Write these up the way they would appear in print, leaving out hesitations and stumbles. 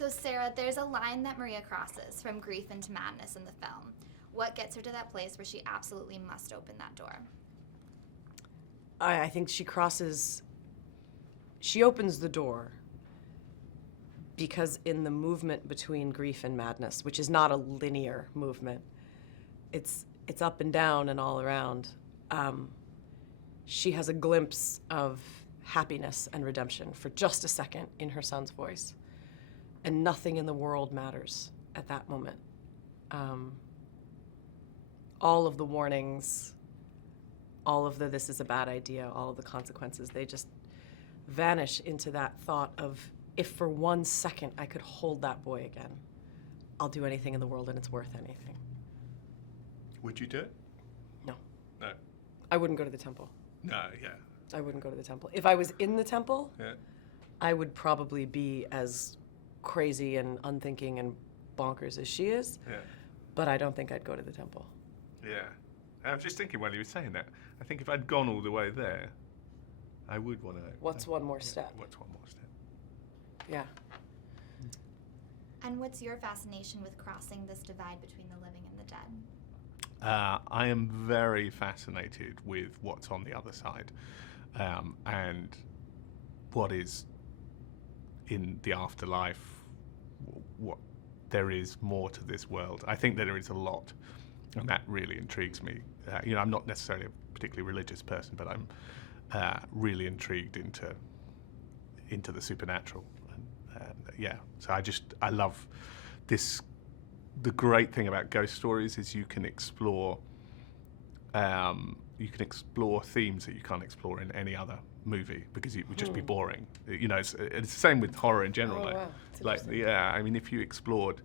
So Sarah, there's a line that Maria crosses from grief into madness in the film. What gets her to that place where she absolutely must open that door? I think she opens the door because in the movement between grief and madness, which is not a linear movement, it's up and down and all around, she has a glimpse of happiness and redemption for just a second in her son's voice. And nothing in the world matters at that moment. All of the warnings, all of the this is a bad idea, all of the consequences, they just vanish into that thought of, if for 1 second I could hold that boy again, I'll do anything in the world and it's worth anything. Would you do it? No. No. I wouldn't go to the temple. No, yeah. I wouldn't go to the temple. If I was in the temple, Yeah. I would probably be as crazy and unthinking and bonkers as she is, Yeah. but I don't think I'd go to the temple. Yeah. I was just thinking while you were saying that, I think if I'd gone all the way there, I would want to... What's one more step? What's one more step? Yeah. And what's your fascination with crossing this divide between the living and the dead? I am very fascinated with what's on the other side, and what is in the afterlife, what there is more to this world. I think that there is a lot, and that really intrigues me. I'm not necessarily a particularly religious person, but I'm really intrigued into the supernatural. So I love this. The great thing about ghost stories is you can explore themes that you can't explore in any other movie because it would just be boring. It's the same with horror in general. If you explored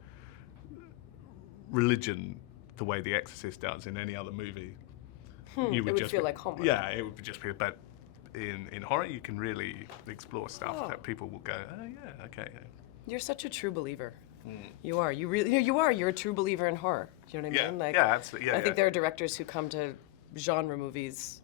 religion the way The Exorcist does in any other movie, It would feel like homework. Yeah, it would just be. But in horror, you can really explore stuff that people will go, oh yeah, okay. Yeah. You're such a true believer. You are. You really. You are. You're a true believer in horror. Do you know what I mean? Absolutely. I think there are directors who come to genre movies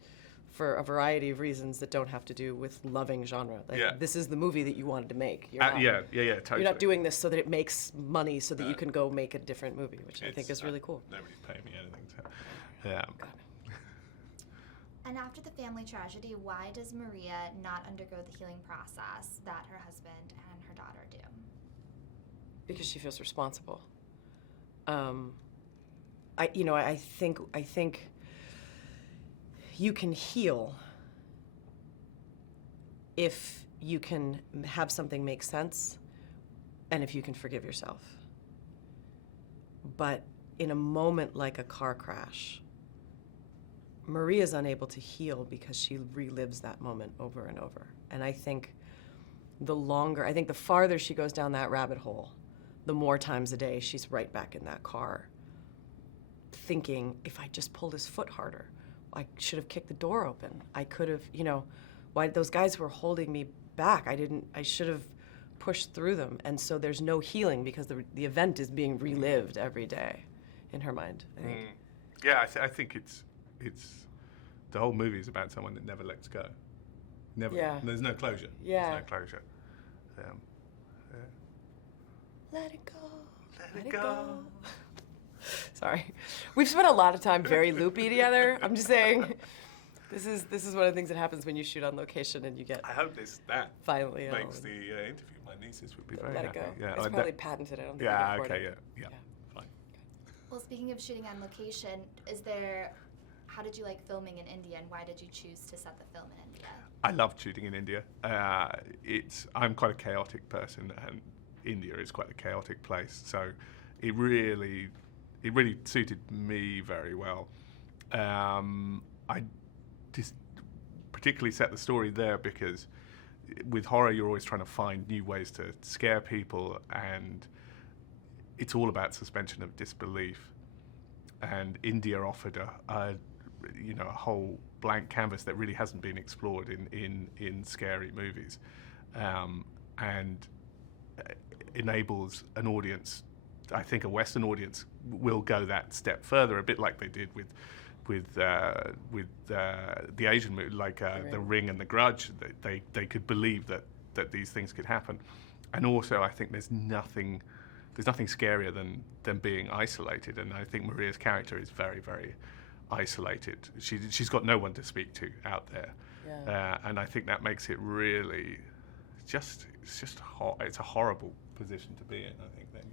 for a variety of reasons that don't have to do with loving genre. This is the movie that you wanted to make. You're not, totally. You're not doing this so that it makes money so that you can go make a different movie, which I think is really cool. Nobody's paying me anything. So, yeah. And after the family tragedy, why does Maria not undergo the healing process that her husband and her daughter do? Because she feels responsible. I think you can heal if you can have something make sense and if you can forgive yourself. But in a moment like a car crash, Maria's unable to heal because she relives that moment over and over. And I think the farther she goes down that rabbit hole, the more times a day she's right back in that car thinking, if I just pulled his foot harder, I should have kicked the door open. I could have, why those guys were holding me back. I should have pushed through them. And so there's no healing because the event is being relived every day in her mind, I think. Yeah, I think it's the whole movie is about someone that never lets go. Never. Yeah. There's no closure. Yeah. There's no closure. Let it go. Let it go. Sorry. We've spent a lot of time very loopy together. I'm just saying, this is one of the things that happens when you shoot on location and you get I hope that violently ill. makes the interview. My nieces would be very Let happy. it go. Yeah. It's probably patented. I don't think Yeah, we can afford okay, it. yeah. Fine. Well, speaking of shooting on location, how did you like filming in India, and why did you choose to set the film in India? I love shooting in India. I'm quite a chaotic person, and India is quite a chaotic place. So it really suited me very well. I just particularly set the story there because with horror, you're always trying to find new ways to scare people, and it's all about suspension of disbelief. And India offered a whole blank canvas that really hasn't been explored in scary movies, and enables an audience. I think a Western audience will go that step further, a bit like they did with the Asian movie, like The Ring and The Grudge. They could believe that these things could happen. and also I think there's nothing scarier than being isolated, and I think Maria's character is very, very isolated. She's got no one to speak to out there, and I think that makes it really it's a horrible position to be in. I think that